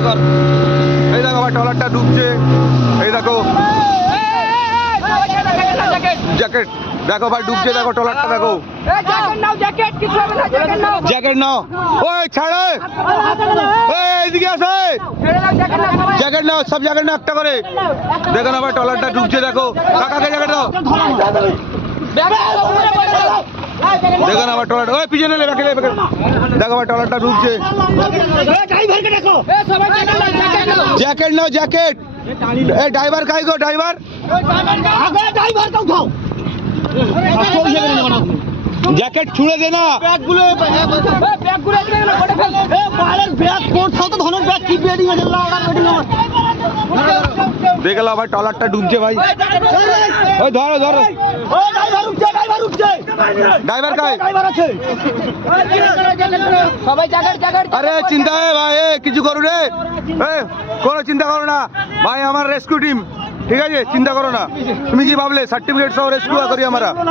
চালু কর। এই দেখো ভাই ট্রলারটা ডুবছে, এই দেখো জ্যাকেট দেখো ভাই ডুবছে, দেখো ট্রলারটা দেখো, জ্যাকেট নাও, ওই ছাড়ে, এইদিকে আসে, জ্যাকেট নাও, সব জ্যাকেট নাও একটা করে। দেখো না ভাই ট্রলারটা ডুবছে, দেখো কাকাকে জ্যাকেট দাও, দেখো না ভাই ট্রলার, ওই পিছনে লে ব্যাকে, দেখো ভাই ট্রলারটা ডুবছে, জ্যাকেট নাও জ্যাকেট। এই ড্রাইভার কাই গো, ড্রাইভার জ্যাকেট ছুঁড়ে দে না, দেখে লাও ভাই ট্রলারটা ডুবছে ভাই, ওই ধরো ধরো, ড্রাইভার কাই, আরে চিন্তা হয় ভাই, কিছু করো রে, কোনো চিন্তা করো না ভাই, আমার রেস্কিউ টিম, ঠিক আছে চিন্তা করো না। তুমি কি ভাবলে সার্টিফিকেট সহ রেস্কিউ করি আমরা?